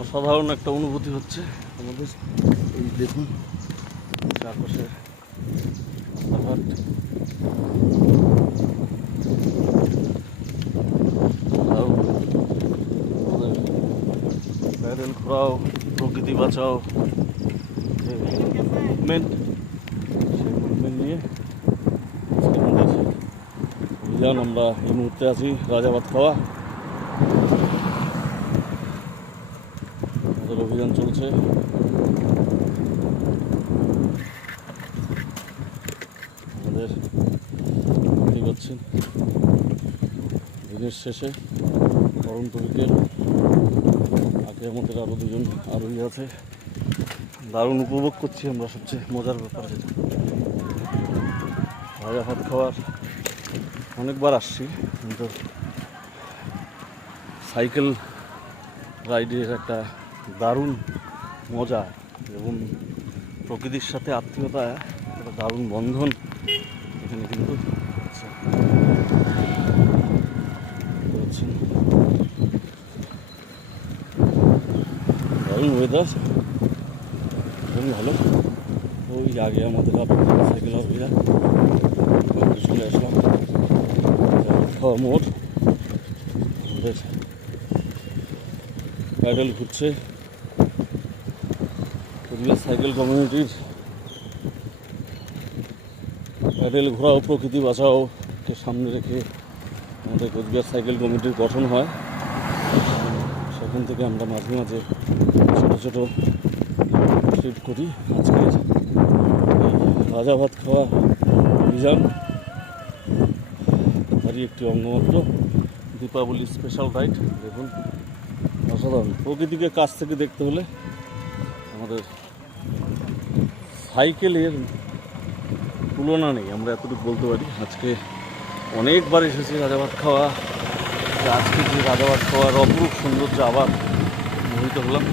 অসাধারণ একটা অনুভূতি হচ্ছে আমাদের। এই দেখুন চারপাশে রাস্তাঘাট, দারুণ। আমাদের প্যাডেল ঘোরাও, প্রকৃতি বাঁচাও যে মুভমেন্ট, সেই মুভমেন্ট নিয়ে আজকে আমাদের অভিযান। আমরা এই মুহূর্তে আছি রাজাবাদ খাওয়া, আমাদের অভিযান চলছে। আমাদের দেখতে পাচ্ছেন দিনের শেষে পরন্ত বিকেল, আগে আমাদের আরও দুজন আরোহী আছে। দারুণ উপভোগ করছি আমরা। সবচেয়ে মজার ব্যাপার যেটা, রাজাভাত খাওয়ার অনেকবার আসছি, কিন্তু সাইকেল রাইডের একটা দারুণ মজা এবং প্রকৃতির সাথে আত্মীয়তা, একটা দারুণ বন্ধন এখানে কিন্তু আছে। দারুণ ওয়েদার, খুবই ভালো। ওই আগে আমাদের সাইকেল আরোহীরা চলে আসলাম খাওয়া মোড়। আমাদের প্যাডেল ঘুরছে। কোচবিহার সাইকেল কমিউনিটির প্যাডেল ঘোরাও প্রকৃতি বাঁচাও কে সামনে রেখে আমাদের কোচবিহার সাইকেল কমিটির গঠন হয়। সেখান থেকে আমরা মাঝে মাঝে ছোটো ছোটো ট্রিপ করি। আজকে এই রাজাভাত খাওয়া অভিযান তারই একটি অঙ্গমাত্র, দীপাবলি স্পেশাল রাইড। দেখুন অসাধারণ। প্রকৃতিকে কাছ থেকে দেখতে হলে আমাদের সাইকেলের তুলনা নেই, আমরা এতটুকু বলতে পারি। আজকে অনেকবার এসেছি রাজাভাত খাওয়া, আজকে যে রাজাভাত খাওয়ার অপরূপ সৌন্দর্য আবার মোহিত হলাম।